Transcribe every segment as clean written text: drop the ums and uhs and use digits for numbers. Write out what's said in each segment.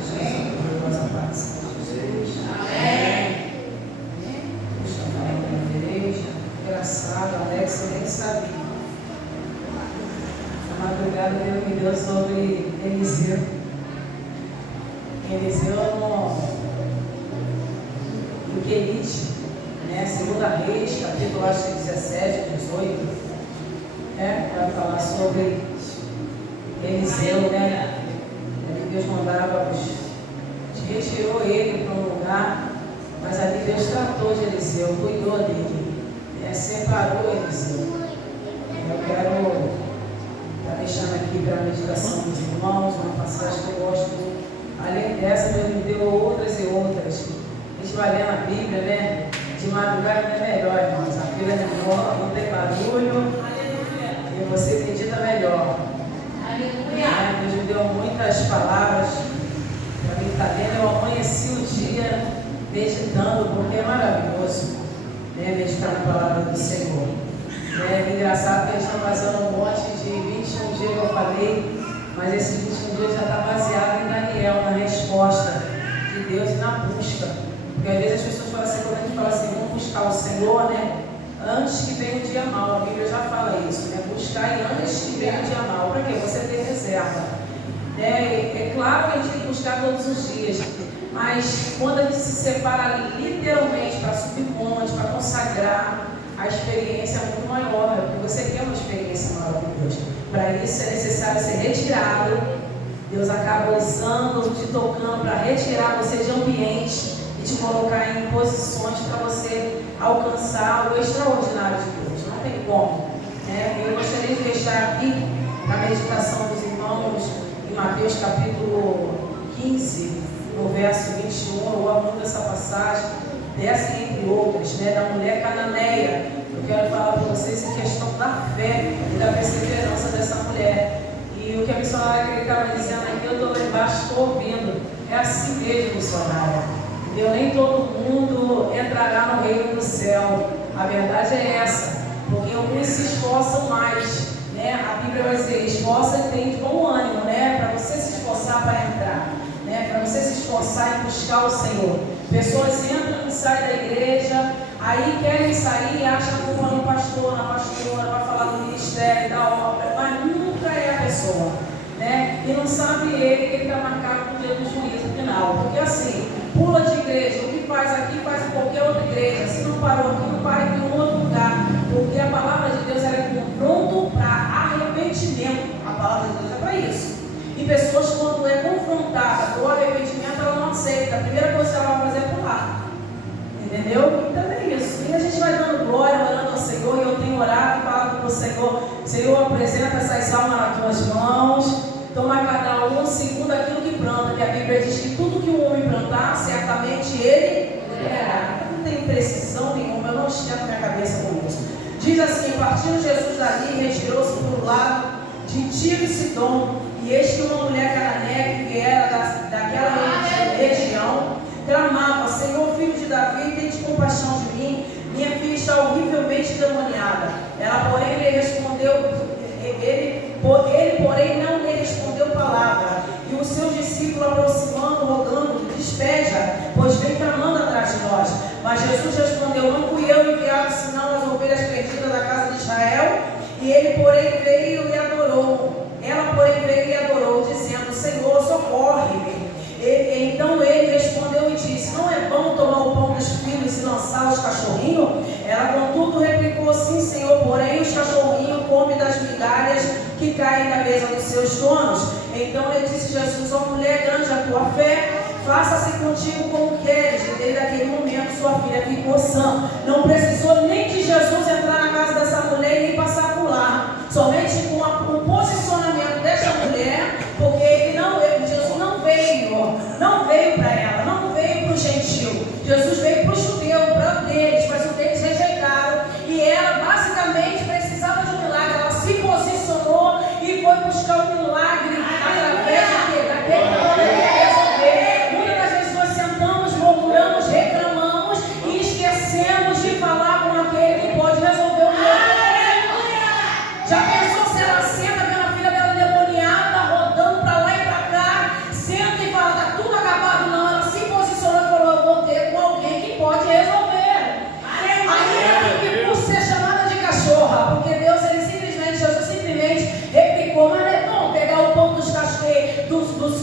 Jesus, gloriosa paz de Jesus. Amém. Deus também na igreja. Engraçado, Alex, eu nem sabia. Na madrugada Deus me deu sobre Eliseu. Eliseu no Querite, né? 2 Reis, capítulo acho que 17, 18, né? Vai falar sobre Eliseu, né? Deus mandava, retirou ele para um lugar, mas ali Deus tratou de Eliseu, cuidou dele, né? Separou Eliseu. Eu quero estar deixando aqui para a meditação dos irmãos, uma passagem que eu gosto muito. Além dessa, Deus me deu outras e outras. A gente vai lendo a Bíblia, né? De madrugada não é melhor, irmãos. A Bíblia é menor, não tem barulho. E você medita melhor. Deus me deu muitas palavras para mim estar lendo. Eu amanheci o dia meditando, porque é maravilhoso, né? Meditar na palavra do Senhor. É engraçado que a gente está fazendo um monte de 21 dias que eu falei, mas esses 21 dias já está baseado em Daniel, na resposta de Deus e na busca. Porque às vezes as pessoas falam assim, quando a gente fala assim, vamos buscar o Senhor, né? Antes que venha o dia mau, a Bíblia já fala isso, né? Buscar e antes que venha o dia mau. Para quê? Você tem reserva. É claro que a gente tem que buscar todos os dias, mas quando a gente se separa literalmente para subir monte, para consagrar, a experiência é muito maior, porque você quer uma experiência maior com Deus. Para isso é necessário ser retirado. Deus acaba usando, te tocando para retirar você de ambiente e te colocar em posições para você alcançar o extraordinário de Deus. Não tem como, né? Eu gostaria de deixar aqui a meditação dos irmãos em Mateus capítulo 15, no verso 21. Eu amo muito essa passagem, dessa entre outras, né, da mulher cananeia. Eu quero falar para vocês em questão da fé e da perseverança dessa mulher. E o que a missionária que ele estava dizendo aqui, eu estou lá embaixo, estou ouvindo. É assim mesmo, missionária. Entendeu? Nem todo mundo entrará no reino do céu. A verdade é essa. Porque alguns se esforçam mais, né? A Bíblia vai dizer, esforça e tem de bom ânimo, né? Para você se esforçar para entrar, né? Para você se esforçar e buscar o Senhor. Pessoas entram e saem da igreja, aí querem sair e acham a culpa no pastor, na pastora, vai falar do ministério, da obra, mas nunca é a pessoa, né? E não sabe ele que ele está marcado com o dia do juízo final. Porque assim, pula de igreja, o que faz aqui faz em qualquer outra igreja. Se não parou aqui, não para em um outro lugar. Porque a palavra de Deus é confronto para arrependimento. A palavra de Deus é para isso. E pessoas, quando é confrontada com o arrependimento, ela não aceita. A primeira coisa que ela vai fazer é pular. Entendeu? Então é isso. E a gente vai dando glória, orando ao Senhor. E eu tenho orado e falado para o Senhor: Senhor, apresenta essas almas nas tuas mãos. Toma cada um segundo aquilo que planta. Que a Bíblia diz que tudo que o homem plantar, certamente ele terá. Não tem precisão nenhuma. Eu não esquento minha cabeça com isso. Diz assim: partindo Jesus dali, retirou-se para o lado de Tiro e Sidom. E eis que uma mulher cananeia que era daquela região clamava: Senhor, filho de Davi, tem compaixão de mim, minha filha está horrivelmente endemoniada. Ela, porém, lhe respondeu, ele, porém, não lhe respondeu palavra. E o seu discípulo, aproximando, rogando, despeja, pois vem clamando atrás de nós. Mas Jesus respondeu: não fui eu enviado, senão as ovelhas perdidas da casa de Israel. E ele, porém, veio e adorou. Ela, porém, veio e adorou, dizendo: Senhor, socorre-me. Então ele respondeu e disse: não é bom tomar o pão dos filhos e lançar aos cachorrinhos? Ela, contudo, replicou: sim, Senhor, porém os cachorrinhos comem das migalhas que caem na mesa dos seus donos. Então lhe disse Jesus: ó mulher, grande a tua fé, faça-se contigo como queres. E desde aquele momento sua filha ficou sã. Não precisou nem de Jesus entrar na casa dessa mulher e nem passar por lá. Somente com o posicionamento dessa mulher, porque Jesus não veio para ela, não veio para o gentil. Jesus veio para o judeu, para deles, mas os deles rejeitaram. E ela basicamente precisava de um milagre. Ela se posicionou e foi buscar o milagre através daquele que resolver. Muitas das vezes nós sentamos, murmuramos, reclamamos e esquecemos de falar com aquele que pode resolver o milagre. Já pensou se ela senta vendo a filha dela endemoniada, rodando para lá e para cá, senta e fala: tá tudo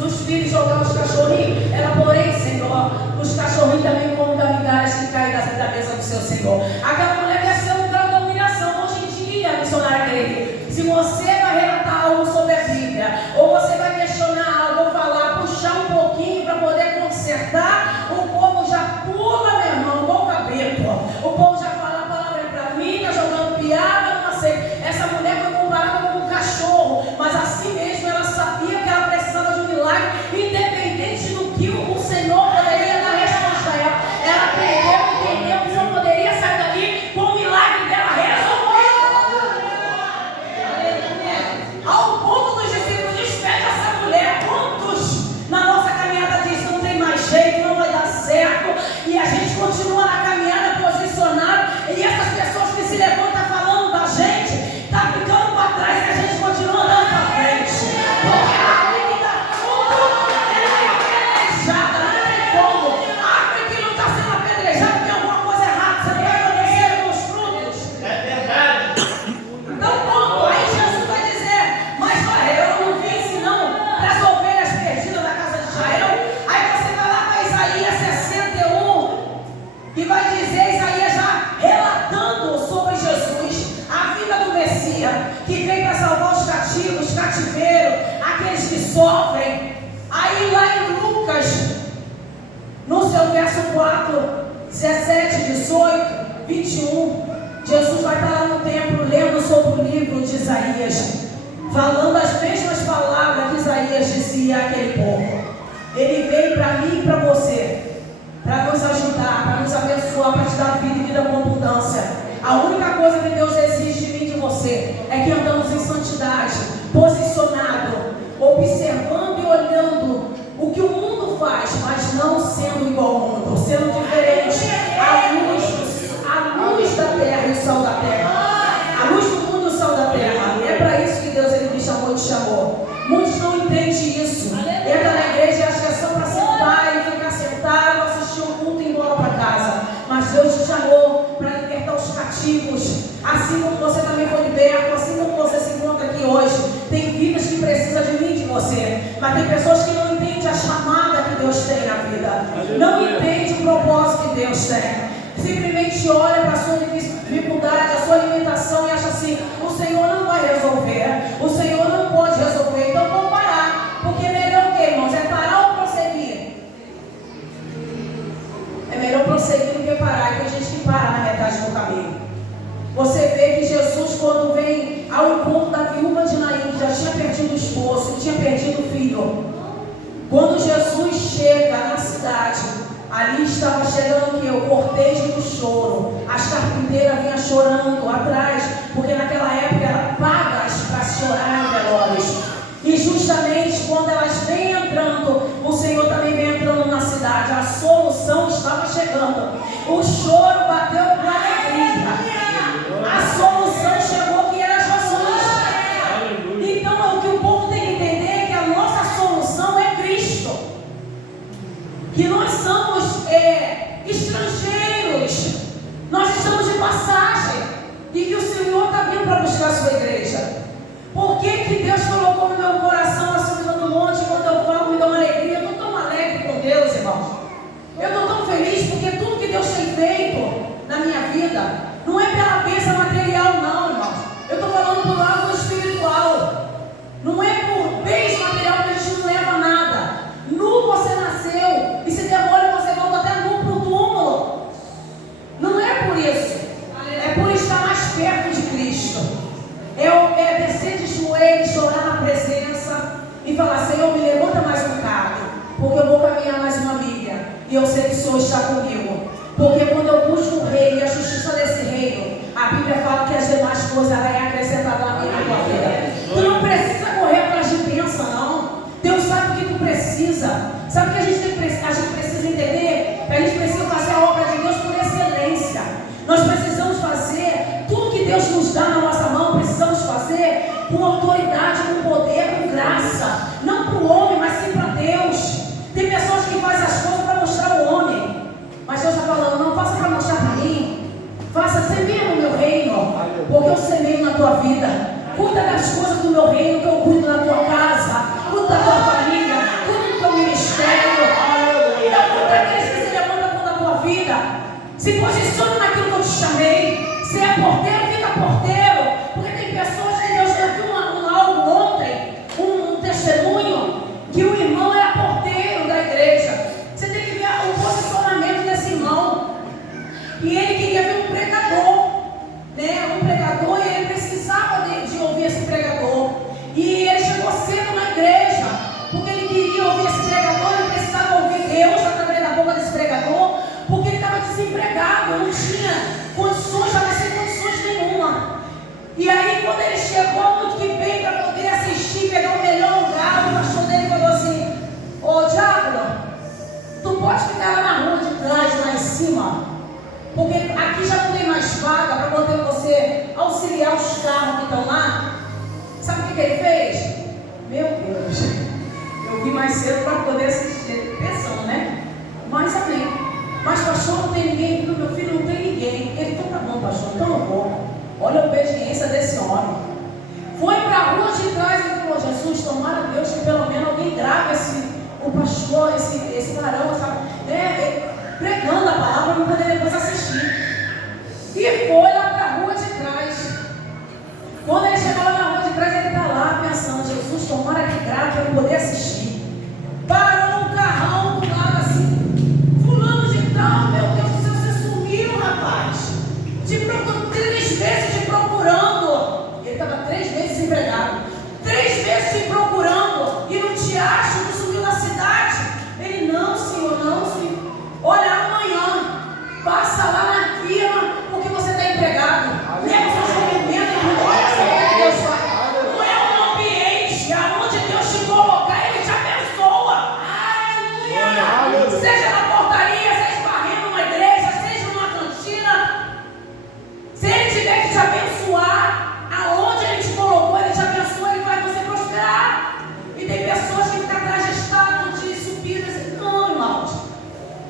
nos filhos jogar os cachorrinhos. Ela, porém, Senhor, os cachorrinhos também comem da migalhas que caem da mesa do seu Senhor. Aquela mulher quer ser um lugar da humilhação. Hoje em dia, missionária querida, se você vai relatar algo sobre a Bíblia, ou você vai questionar algo, ou falar, puxar um pouquinho para poder consertar, o povo já pula, meu irmão, igual o cabrito. O povo já fala a palavra para mim, está jogando piada, eu não sei. Essa mulher foi comparada com um cachorro, mas assim mesmo ela sabia que ela precisava de um milagre, independente do que o Senhor poderia dar resposta a ela. Ela entendeu que não poderia sair dali com o milagre dela resolvido. Ao ponto dos discípulos, despede essa mulher. Quantos na nossa caminhada diz, não tem mais jeito, não vai dar certo, e a gente continua na caminhada posicionado, e essas pessoas que se levantam falando da gente, tá ficando para trás e a gente continua andando para frente. Porque a árvore que dá fruto, ela é apedrejada, não tem como. A árvore que não está sendo apedrejada tem alguma coisa errada, você não vai conhecer os frutos. É verdade. Então, ponto. Aí Jesus vai dizer, mas olha, eu não vim senão para as ovelhas perdidas da casa de Israel. Aí você vai lá para Isaías 61 e vai dizer, Isaías já relatando sobre Jesus, a vida do Messias, que veio para salvar os cativos, cativeiro, aqueles que sofrem. Aí lá em Lucas, no seu verso 4, 17, 18, 21, Jesus vai estar lá no templo lendo sobre o livro de Isaías, falando as mesmas palavras que Isaías dizia àquele povo. Ele veio para mim e para você, para nos ajudar, para nos abençoar, para te dar vida e vida com abundância. A única coisa que Deus exige de mim e de você é que andamos em santidade, posicionado, observando e olhando o que o mundo faz, mas não sendo igual ao mundo, sendo diferente, a luz da terra e o sal da terra. A luz do mundo e o sal da terra. É para isso que Deus ele me chamou e te chamou. Muitos não entendem isso. Entra na igreja e acha que é só para sentar e ficar sentado, assistir um culto e ir embora para casa. Mas Deus te chamou para libertar os cativos. Assim como você também foi liberto, assim como você se encontra aqui hoje. Tem vidas que precisam de mim e de você. Mas tem pessoas que não entendem a chamada que Deus tem na vida. Não entendem o propósito que Deus tem. Simplesmente olha para a sua dificuldade, a sua limitação e acha assim, o Senhor não vai resolver, o Senhor não pode resolver, então vou parar, porque é melhor o que, irmãos? É parar ou prosseguir? É melhor prosseguir do que parar, e tem gente que para na metade do caminho. Você vê que Jesus, quando vem ao encontro da viúva de Naim, que já tinha perdido o esposo, que tinha perdido o filho, quando Jesus chega na cidade, ali estava chegando o cortejo do choro. As carpinteiras vinham chorando atrás, porque naquela época eram pagas para chorar em velórios. E justamente quando elas vêm entrando, o Senhor também vem entrando na cidade. A solução estava chegando. O choro bateu com alegria. A solução chegou, que era Jesus. Então o que o povo tem que entender é que a nossa solução é Cristo. Que nós somos estrangeiros, nós estamos de passagem, e que o Senhor está vindo para buscar a sua igreja. Por que Deus colocou no meu coração a subida do monte? Quando eu falo, me dá uma alegria. Eu estou tão alegre com Deus, irmãos. Eu estou tão feliz porque tudo que Deus tem feito na minha vida não é pela bênção material, não, irmãos. Eu estou falando por lado espiritual. Não é por bens material que a gente não leva nada. Nu você nasceu, e se demora você volta até nu para o túmulo. Não é por isso, é por estar mais perto de Cristo. É descer de joelhos, chorar na presença e falar, Senhor, me levanta mais um bocado, porque eu vou caminhar mais uma milha, e eu sei que o Senhor está comigo. Porque quando eu busco o reino e a justiça desse reino, a Bíblia fala que as demais coisas é acrescentada na minha vida. Tu não precisa correr atrás de bênção, não. Deus sabe o que tu precisa. Sabe o que a gente precisa entender? Que a gente precisa fazer a obra de Deus por excelência. Nós precisamos fazer tudo que Deus nos dá na nossa mão. Precisamos fazer com autoridade, com poder, com graça. Não para o homem, mas sim para Deus. Tem pessoas que fazem as coisas para mostrar o homem. Mas Deus está falando, não faça para mostrar para mim. Faça, semeia no meu reino. Porque eu semeio na tua vida. Cuida das coisas do meu reino, que eu cuido na tua casa. Cuida da tua família. Cuida Meu Deus, eu vim mais cedo para poder assistir, pensando, né? Mas amém. Mas pastor, não tem ninguém, meu filho não tem ninguém. Ele, então tá bom, pastor, então eu vou. Olha a obediência desse homem. Foi para a rua de trás e falou: Jesus, tomara Deus que pelo menos alguém grave o pastor, esse varão, pregando a palavra para poder depois assistir. E foi lá para a rua de trás. Quando ele chegou lá na rua de trás, ele está lá pensando: Jesus, tomara que grave para eu poder assistir. Parou um carrão do lado assim: fulano de tal, meu Deus do céu, você sumiu, rapaz. Te procurando 3 meses te procurando. Ele estava 3 meses desempregado. 3 meses te procurando e não te acho, não sumiu na cidade. Ele: não, senhor, não, senhor. Olha, amanhã passa lá na firma porque você está empregado. Leva seus documentos, não é um ambiente aonde Deus te colocar, Ele te abençoa. Aleluia. Seja na portaria, seja varrendo uma igreja, seja numa cantina. Se Ele tiver que te abençoar, aonde Ele te colocou, Ele te abençoa, Ele vai você prosperar. E tem pessoas que ficam atrás de status, de subidas. Não, irmãos.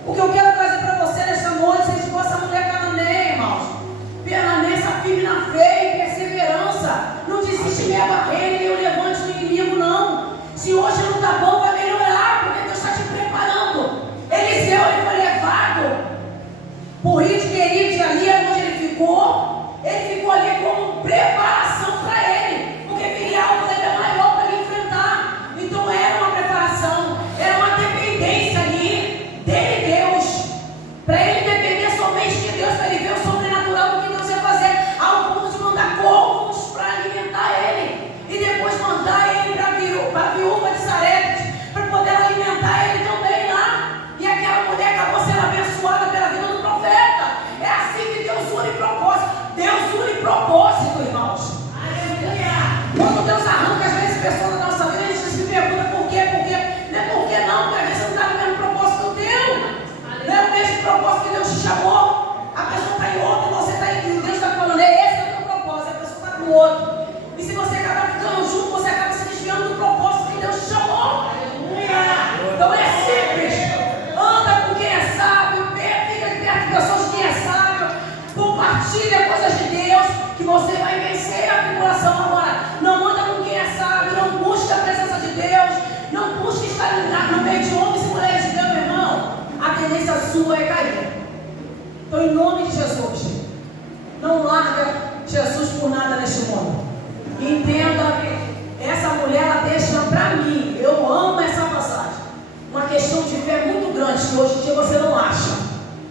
O que eu quero trazer para você nesta noite, vocês possam essa mulher cananeia, irmãos. Permaneça firme na fé e perseverança. Não desiste nem a barreira, nem o levante do inimigo, não. Se hoje não está bom, vai melhorar, porque Deus está te preparando. Eliseu, ele foi levado por rio de Querite, ali onde ele ficou ali como preparação para ele, porque viria algo ainda maior para ele enfrentar. Então era uma preparação, era uma dependência ali dele, Deus, para ele depender somente de Deus, para ele ver o sobrenatural do que Deus ia fazer, ao ponto de mandar corvos para alimentar ele, e depois mandar ele para a viúva de Sarepte, para poder alimentar ele também lá. E aquela mulher acabou sendo abençoada pela vida do profeta. É assim que Deus une propósito. Deus une propósito, irmãos. Aleluia. Quando Deus arranca às vezes pessoas da nossa vida, a gente se pergunta por quê, por quê. Não é por quê não, porque às vezes você não está no mesmo propósito teu. Não é o mesmo propósito que Deus te chamou. A pessoa está em outro, você está em outro. Deus está falando: esse é o teu propósito, a pessoa está com outro. E se você acabar ficando junto, você acaba se desviando do propósito que Deus te chamou. Aleluia. Então é simples. Anda com quem é sábio, fica de perto de pessoas de quem é sábio, compartilha coisas de Deus, que você vai vencer a tribulação. Agora, não anda com quem é sábio, não busca a presença de Deus, não busca estar no meio de homens e mulheres de Deus, meu irmão. A tendência sua é cair. Então, em nome de Jesus, não larga Jesus por nada neste mundo. Entenda, essa mulher, ela deixa para mim, eu amo essa passagem, uma questão de fé muito grande, que hoje em dia você não acha.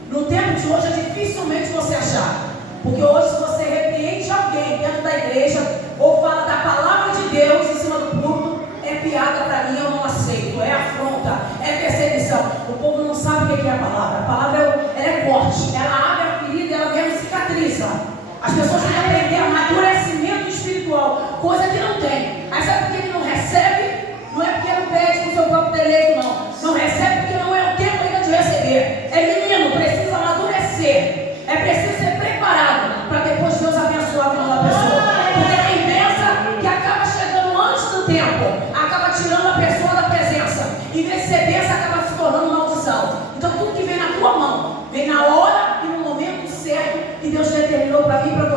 No tempo de hoje é dificilmente você achar. Porque hoje, se você repreende alguém dentro da igreja, ou fala da palavra de Deus em cima do púlpito, é piada para mim, eu não aceito. É afronta, é perseguição. O povo não sabe o que é a palavra. A palavra ela é corte, ela abre a ferida, ela mesmo cicatriza. As pessoas têm que aprender amadurecimento espiritual, coisa que não tem. Aí sabe por que ele não recebe? Não é porque não pede com o seu próprio deleito, não. Não recebe porque não é o tempo ainda de receber. É menino, precisa amadurecer. É preciso ser preparado para depois Deus abençoar a vida da pessoa. Porque tem benção que acaba chegando antes do tempo, acaba tirando a pessoa da presença. Em vez de ser benção, acaba se tornando maldição. Então tudo que vem na tua mão, vem na hora e no momento certo que Deus determinou para mim e para